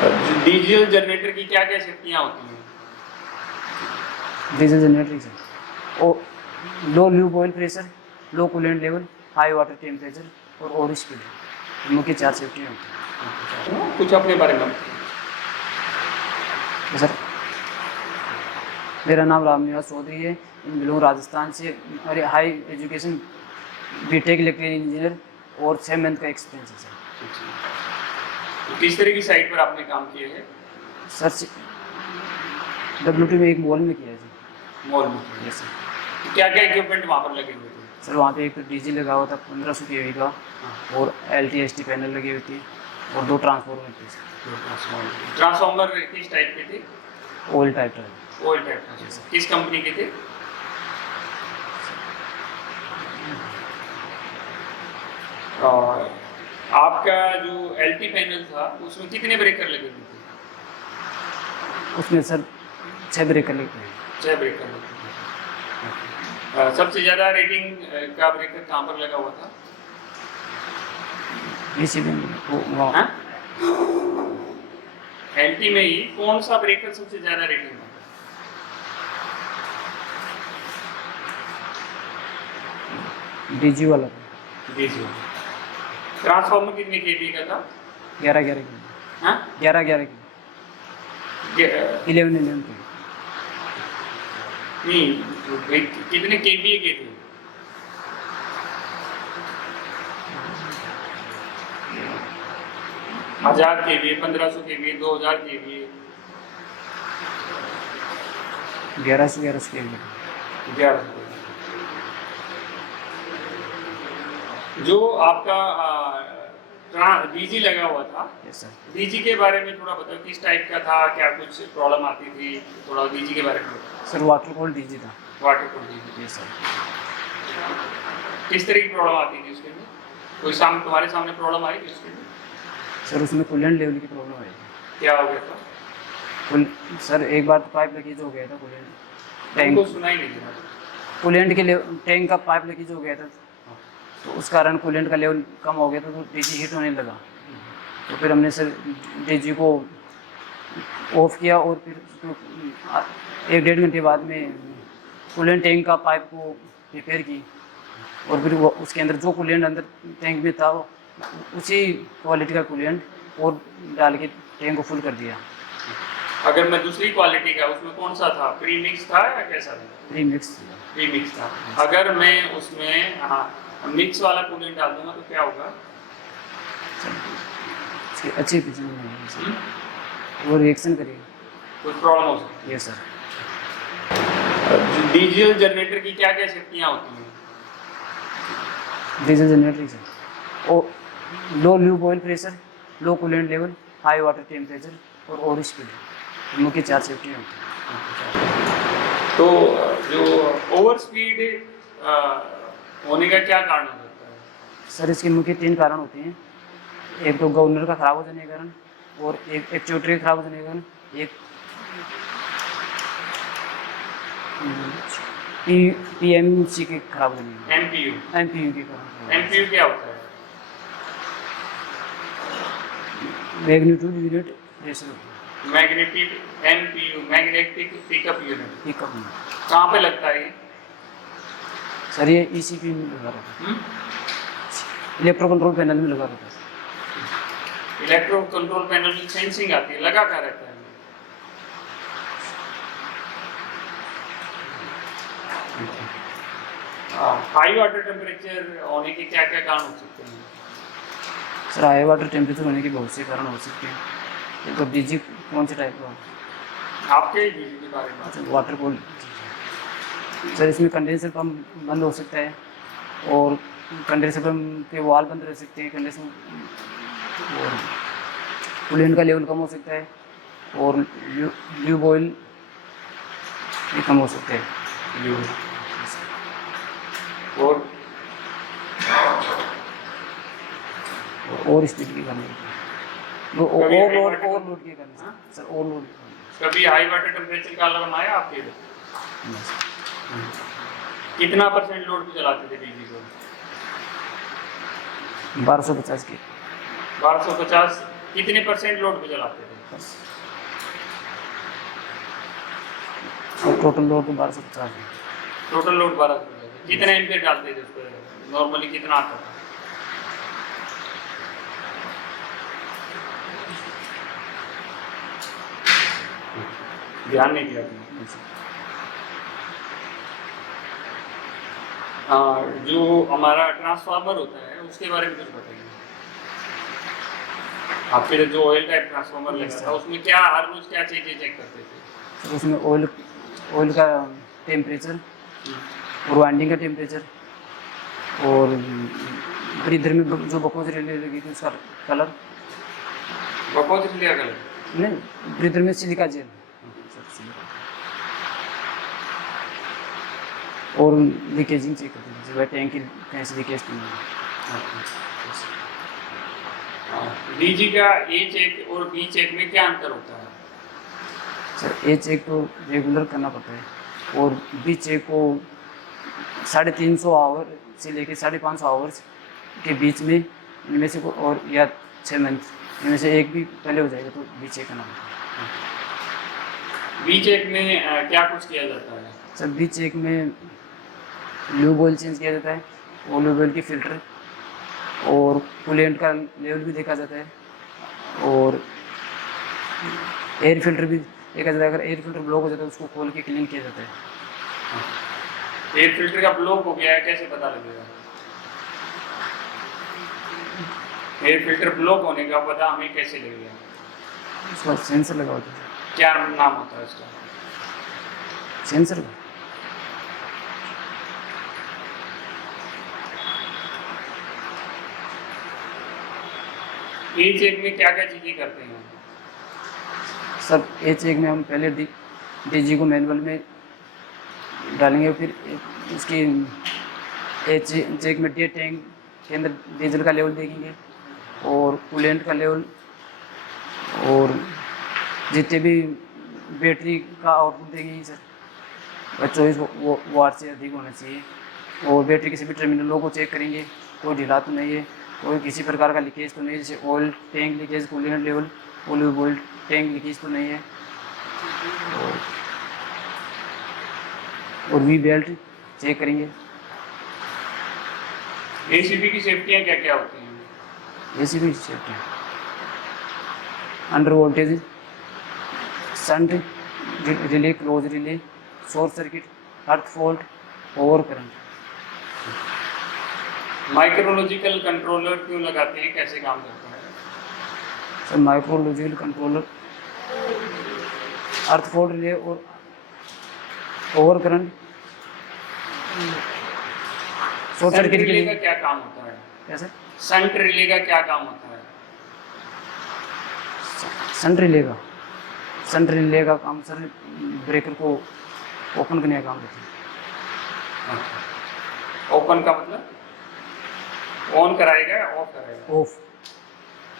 Diesel generator की क्या क्या शक्तियाँ होती हैं? डीजल जनरेटर से ओ low lube oil pressure, low coolant level, high water temperature और ओवर स्पीड, मुख्य 4 सेफ्टी होती हैं। कुछ अपने बारे में बताइए। सर मेरा नाम रामनिवास चौधरी है, बिलोंग राजस्थान से। मेरे high education BTech electrical engineer और 6 मंथ का एक्सपीरियंस है सर। तो किस तरह की साइट पर आपने काम किया है? सर WT में एक मॉल में किया है सर। मॉल में। Yes sir. तो क्या क्या इक्विपमेंट वहाँ पर लगे हुए थे? सर वहाँ पे एक तो डीजी लगा हुआ था 1500 kV का, और LTST पैनल लगी हुई थी, और 2 ट्रांसफार्मर थे सर। ट्रांसफार्मर किस टाइप के थे? ऑयल टाइप था। ऑयल टाइप का। किस कंपनी के थे? और आपका जो LT पैनल था उसमें कितने ब्रेकर लगे हुए थे? उसमें सर 6 ब्रेकर लगे थे। 6 ब्रेकर लगे थे। सबसे ज़्यादा रेटिंग का ब्रेकर कहाँ पर लगा हुआ था? डीसी में हाँ? LT में ही कौन सा ब्रेकर सबसे ज़्यादा रेटिंग था? डीजी वाला था। डीजी। ट्रांसफार्मर कितने केवी का था? 11 की। हाँ? 11 की। 11 की। नहीं, कितने केवीए के थे? 1000 केवीए, 1500 केवीए, 2000 केवीए। 1100 की। 1100। जो आपका डीजी लगा हुआ था, यस सर। डीजी के बारे में थोड़ा बताओ, किस टाइप का था, क्या कुछ प्रॉब्लम आती थी? थोड़ा डीजी के बारे में बताओ। सर वाटर कूल्ड डीजी था। Water cooled DG. Yes sir. किस तरह की प्रॉब्लम आती थी उसके लिए? कोई तुम्हारे सामने प्रॉब्लम आई थी उसके लिए? सर उसमें कूलेंट लेवल की प्रॉब्लम आई थी। क्या हो गया था? सर एक बार तो पाइप लीकेज हो गया था कूलेंट टैंक। हमको सुना ही नहीं दिया। कूलेंट के टैंक का पाइप लीकेज हो गया था, तो उस कारण कूलेंट का लेवल कम हो गया था, तो डीजी हीट होने लगा। तो फिर हमने सर डीजी को ऑफ किया, और फिर 1-1.5 घंटे बाद में कूलेंट टैंक का पाइप को रिपेयर की, और फिर वो उसके अंदर जो कूलेंट अंदर टैंक में था, वो उसी क्वालिटी का कूलेंट और डाल के टैंक को फुल कर दिया। अगर मैं दूसरी क्वालिटी का, उसमें कौन सा था? प्रीमिक्स था या कैसा था? प्रीमिक्स था। अगर मैं उसमें मिक्स वाला कूलेंट डाल दूंगा तो क्या होगा? अच्छी वो रिएक्शन करेगी, कुछ प्रॉब्लम हो सकती है। Yes sir. डीजल जनरेटर की क्या क्या शक्तियाँ होती हैं? डीजल जनरेटर से ओ low lube oil pressure, low coolant level, high water temperature और ओवर स्पीड, मुख्य 4 सेफ्टी होती हैं। तो जो ओवर स्पीड होने का क्या कारण हो सकता है? सर इसके मुख्य 3 कारण होते हैं। एक तो गवर्नर का खराब हो जाने के कारण, और एक एक्चुएटर खराब हो जाने के कारण, एक PMC के खराब हो जाने के कारण, MPU के कारण। MPU क्या होता है? Magnitude unit pressure. MPU magnetic pickup unit. Pickup कहाँ पे लगता है ये? सर ये ECP में लगा रहता है, इलेक्ट्रो कंट्रोल पैनल में लगा रहता है। इलेक्ट्रो कंट्रोल पैनल में सेंसिंग आती है, लगा क्या रहता है? हाई वाटर टेम्परेचर होने के क्या क्या कारण हो सकते हैं? सर हाई वाटर टेम्परेचर होने के बहुत से कारण हो सकते हैं। तो डीजी कौन से टाइप का? आपके डीजी के बारे में। अच्छा, वाटर कूल्ड। सर इसमें कंडेंसर पंप बंद हो सकता है, और कंडेंसर पंप के वाल बंद रह सकते हैं कंडेंसर, और कूलेंट का लेवल कम हो सकता है, और ल्यूब ऑयल भी कम हो सकता है। और स्पीड की करनी है, ओवरलोड की करनी है सर, ओवरलोड। कभी हाई वाटर टेम्परेचर का अलार्म आया आपके इधर? कितना % लोड पे चलाते थे डीजी को? 1250 की। 1250। कितने % लोड पे चलाते थे? बस। और टोटल लोड तो 1250 है। टोटल लोड 1200 है। कितने एम्पियर डालते थे उस पर? नॉर्मली कितना आता था? ध्यान नहीं दिया तुमने। जो हमारा ट्रांसफार्मर होता है उसके बारे में कुछ बताइए। आपके जो ऑयल टाइप ट्रांसफार्मर लगा था उसमें क्या हर रोज क्या चीजें चेक करते थे? तो उसमें ऑयल का टेम्परेचर और वाइंडिंग का टेम्परेचर और ब्रीदर में जो बकोज रिले लगी थी उसका कलर। बकोज लिया कलर? नहीं, ब्रीदर में सिलिका जेल और लीकेजिंग चेक करते थे, जब टैंक की कहीं से लीकेज तो नहीं। डीजी का ए चेक और बी चेक में क्या अंतर होता है? सर ए चेक तो रेगुलर करना पड़ता है और बी चेक को 350 आवर से लेकर 550 आवर्स के बीच में इनमें से और या 6 मंथ इनमें से एक भी पहले हो जाएगा तो बी चेक करना पड़ता है। बी चेक में क्या कुछ किया जाता है? सर बी चेक में लूब ऑयल चेंज किया जाता है और लूब ऑयल की फ़िल्टर और कूलेंट का लेवल भी देखा जाता है और एयर फिल्टर भी देखा जाता है। अगर एयर फिल्टर ब्लॉक हो जाता है उसको खोल के क्लीन किया जाता है। एयर फिल्टर का ब्लॉक हो गया है कैसे पता लगेगा? एयर फिल्टर ब्लॉक होने का पता हमें कैसे लगेगा? उसका सेंसर लगा होता है। क्या नाम होता है उसका? सेंसर ए चेक में क्या क्या चीजें करते हैं? सर ए चेक में हम पहले डीजी को मैनुअल में डालेंगे, फिर उसकी ए चेक में डी टैंक के अंदर डीजल का लेवल देखेंगे और कूलेंट का लेवल और जितने भी बैटरी का आउटपुट देखेंगे सर 24 वाट से अधिक होना चाहिए और बैटरी किसी भी टर्मिनलों को चेक करेंगे, कोई ढीला तो नहीं है, कोई किसी प्रकार का लीकेज तो नहीं है, जैसे oil tank leakage, coolant level, oil tank leakage तो नहीं है और वी बेल्ट चेक करेंगे। एसीबी की सेफ्टियां क्या क्या होती हैं? ACB safety under voltage, shunt relay, close relay, short circuit, earth fault, over current. Micrological controller क्यों लगाते हैं, कैसे काम करता है? Sir micrological controller earth fault relay और over current, short shunt circuit के रिले का लिए। क्या काम होता है? कैसे? शंट रिले का क्या काम होता है? शंट रिले का काम सर ब्रेकर को ओपन करने का काम करता है। ओपन का मतलब ऑन कराएगा या ऑफ कराएगा? ऑफ।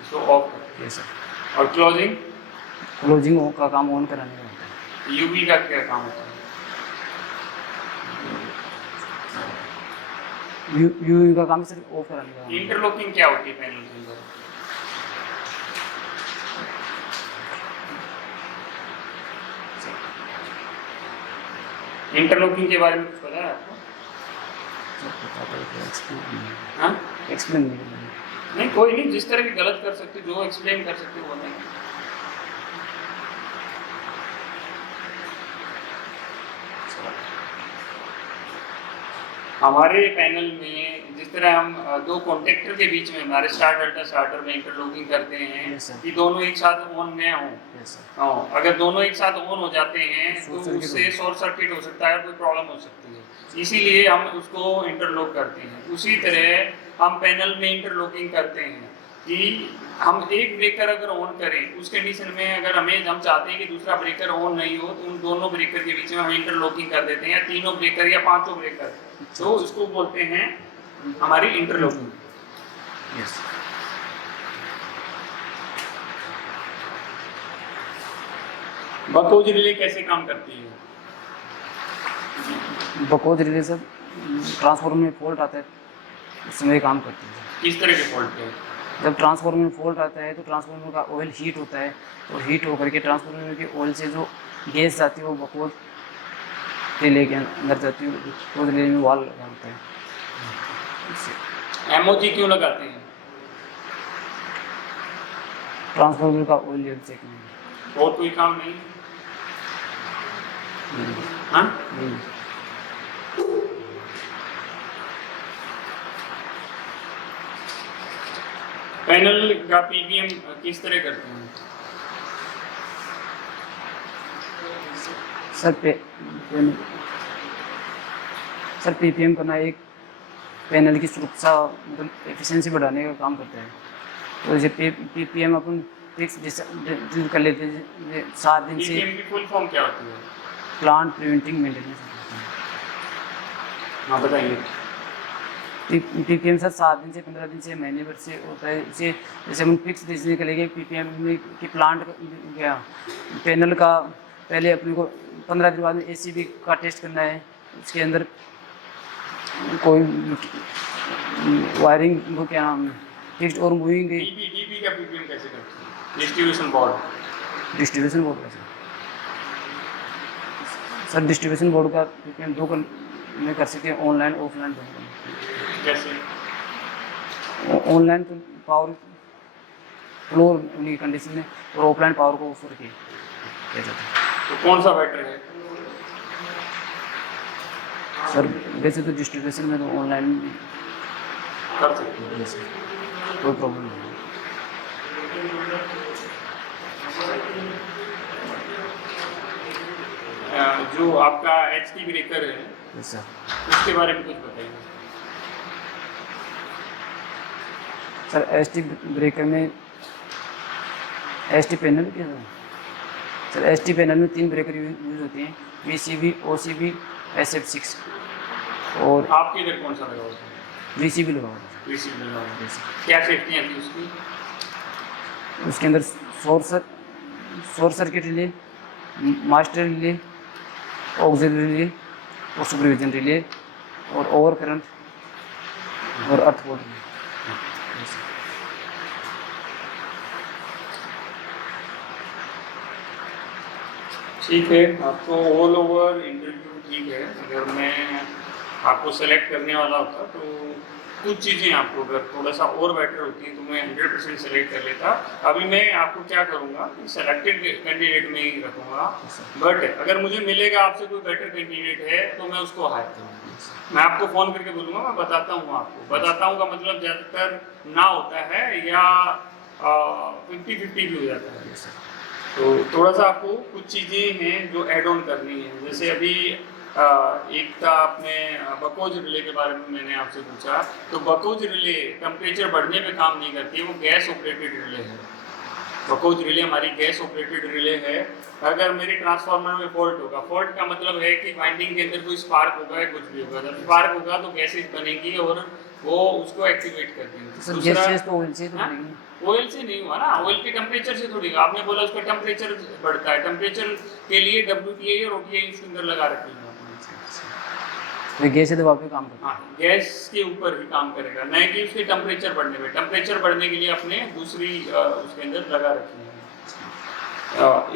इसको ऑफ करेगा। Yes sir. और क्लोजिंग? क्लोजिंग का काम ऑन कराने का होता है। यूवी का क्या काम होता है? यूवी का काम सिर्फ ऑफ कराने का। इंटरलॉकिंग क्या होती है पैनल के अंदर? इंटरलॉकिंग के बारे में कुछ पता है आपको? हाँ? एक्सप्लेन नहीं करना। नहीं कोई नहीं, जिस तरह भी गलत कर सकते जो एक्सप्लेन कर सकते वो नहीं। हमारे पैनल में जिस तरह हम दो कॉन्टेक्टर के बीच में हमारे स्टार्ट अल्टर स्टार्टर में इंटरलॉकिंग करते हैं Yes, sir. कि दोनों एक साथ ऑन न हो। Yes, sir. हाँ, अगर दोनों एक साथ ऑन हो जाते हैं तो Short circuit उससे शॉर्ट सर्किट हो सकता है, कोई प्रॉब्लम हो सकती है, इसीलिए हम उसको इंटरलॉक करते हैं। उसी तरह हम पैनल में इंटरलॉकिंग करते हैं कि हम एक ब्रेकर अगर ऑन करें उस कंडीशन में अगर हम चाहते हैं कि दूसरा ब्रेकर ऑन नहीं हो तो उन दोनों ब्रेकर के बीच में हम इंटरलॉकिंग कर देते हैं, या तीनों ब्रेकर या पांचों ब्रेकर, तो इसको बोलते हैं हमारी इंटरलॉकिंग। यस। बकोज रिले कैसे काम करती है? बकोज रिले सर ट्रांसफार्मर में फॉल्ट आता है उस समय काम करती है। किस तरह के फॉल्ट पे? जब ट्रांसफार्मर में फॉल्ट आता है तो ट्रांसफार्मर का ऑयल हीट होता है और हीट होकर के ट्रांसफार्मर के ऑयल से जो गैस जाती है वो बकोज रिले के अंदर जाती है, बकोज रिले में वाल लगा होता है। एमओजी क्यों लगाते हैं? ट्रांसफार्मर का ऑयल लेवल चेक नहीं। और कोई काम नहीं? हाँ, नहीं। पैनल का पीपीएम किस तरह करते हैं? सर पीपीएम करना एक पैनल की सुरक्षा मतलब एफिशिएंसी बढ़ाने का काम करता है। तो जैसे पीपीएम अपन फिक्स दिन कर लेते हैं 7 दिन से। पीपीएम की फुल फॉर्म क्या होती है? Plant preventing maintenance. हाँ बताइए। पीपीएम सर 7 दिन से 15 दिन से महीने भर से होता है। इसे जैसे हम फिक्स डिसीजन करेंगे पीपीएम में कि प्लांट क्या पैनल का पहले अपने को 15 दिन बाद में एसीबी का टेस्ट करना है, उसके अंदर कोई वायरिंग को क्या नाम फिक्स्ड और मूविंग डीबी का पीपीएम कैसे करते हैं? Distribution board. डिस्ट्रीब्यूशन बोर्ड का सर डिस्ट्रीब्यूशन बोर्ड का पीपीएम 2 में कर सकते हैं, ऑनलाइन ऑफलाइन दोनों। कैसे? ऑनलाइन तो पावर फ्लो की कंडीशन में और ऑफलाइन पावर को ऑफर किया जाता है। तो कौन सा बेटर है? सर वैसे तो डिस्ट्रीब्यूशन में तो ऑनलाइन कर सकते हैं। जैसे कोई प्रॉब्लम नहीं है। जो आपका एचटी ब्रेकर है यस सर। उसके बारे में कुछ बताइए। सर एसटी ब्रेकर में एसटी पैनल क्या सर एसटी पैनल में 3 ब्रेकर यूज होते हैं, वीसीबी, ओसीबी, SF6 और आपके इधर कौन सा लगा हुआ है? वीसीबी लगा हुआ है। रिसीव लगा हुआ है। क्या सेफ्टियाँ थी उसकी? उसके अंदर short circuit relay, master relay, auxiliary relay और सुपरविजन रिले और ओवर करंट और अर्थ बोर्ड रिले। ठीक है, आपको ऑल ओवर इंटरव्यू ठीक है। अगर मैं आपको सेलेक्ट करने वाला होता तो कुछ चीज़ें आपको अगर थोड़ा सा और बेटर होती तो मैं 100% सेलेक्ट कर लेता। अभी मैं आपको क्या करूँगा कि सेलेक्टेड कैंडिडेट में ही रखूँगा, बट अगर मुझे मिलेगा आपसे कोई बेटर कैंडिडेट है तो मैं उसको हायर करूँगा। मैं आपको फ़ोन करके बोलूँगा, मैं बताता हूँ आपको। बताता हूँ का मतलब ज़्यादातर ना होता है या 50-50 भी हो जाता है। तो थोड़ा सा आपको कुछ चीज़ें हैं जो ऐड ऑन करनी है। जैसे अभी एक था आपने बकोज रिले के बारे में मैंने आपसे पूछा, तो बकोज रिले टेम्परेचर बढ़ने पे काम नहीं करती है, वो गैस ऑपरेटेड रिले है। बकोज रिले हमारी गैस ऑपरेटेड रिले है। अगर मेरे ट्रांसफार्मर में फॉल्ट होगा, फॉल्ट का मतलब है कि वाइंडिंग के अंदर कोई स्पार्क होगा या कुछ भी होगा। जब स्पार्क होगा तो गैसेज बनेगी और वो उसको एक्टिवेट कर देंगे। ऑयल से नहीं हुआ ना, ऑयल के टेम्परेचर से थोड़ी। आपने बोला उसका टेम्परेचर बढ़ता है, टेम्परेचर के लिए WTI और OTI उसके अंदर लगा रखी है। तो गैस से दबा पे काम करता है। हाँ, गैस के ऊपर ही काम करेगा, नहीं कि उसके टेम्परेचर बढ़ने में। टेम्परेचर बढ़ने के लिए अपने दूसरी उसके अंदर लगा रखी है।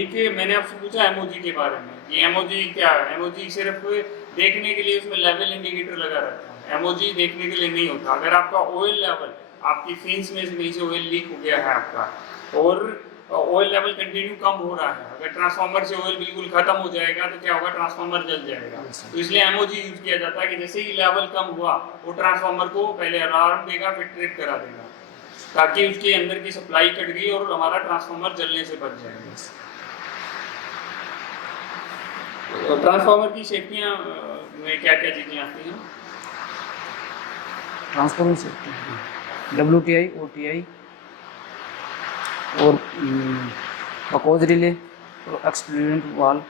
एक मैंने आपसे पूछा एमओजी के बारे में कि एमओजी क्या है। एमओजी सिर्फ देखने के लिए उसमें लेवल इंडिकेटर लगा रहता है, एमओजी देखने के लिए नहीं होता। अगर आपका ऑयल लेवल, आपकी फिन्स में से कहीं से ऑयल लीक हो गया है आपका और ऑयल लेवल कंटिन्यू कम हो रहा है, अगर ट्रांसफार्मर से ऑयल बिल्कुल खत्म हो जाएगा तो क्या होगा, ट्रांसफार्मर जल जाएगा। तो इसलिए एमओजी यूज किया जाता है कि जैसे ही लेवल कम हुआ वो ट्रांसफार्मर को पहले अलार्म देगा, फिर ट्रिप करा देगा, ताकि उसके अंदर की सप्लाई कट गई और हमारा ट्रांसफार्मर जलने से बच जाएगा। तो ट्रांसफार्मर की सेफ्टियाँ में क्या क्या चीज़ें आती हैं? ट्रांसफार्मर सेफ्टी WTI, OTI और बकोज रिले और एक्सप्लोजन वाल,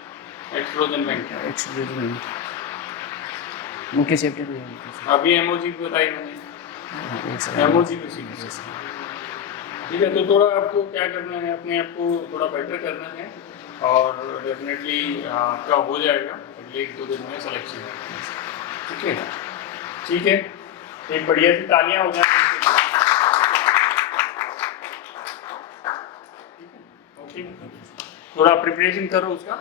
एक्सप्लोजन वेंट, मुख्य सेफ्टी तो अभी एमओजी बताई मैंने, एमओजी को सीखी। ठीक है, तो थोड़ा आपको क्या करना है, अपने आप को थोड़ा बेटर करना है और डेफिनेटली आपका हो जाएगा अगले 1-2 दिन में सिलेक्शन। ठीक है, ठीक है, एक बढ़िया सी तालियां हो जाए। ठीक, थोड़ा प्रिपरेशन करो उसका।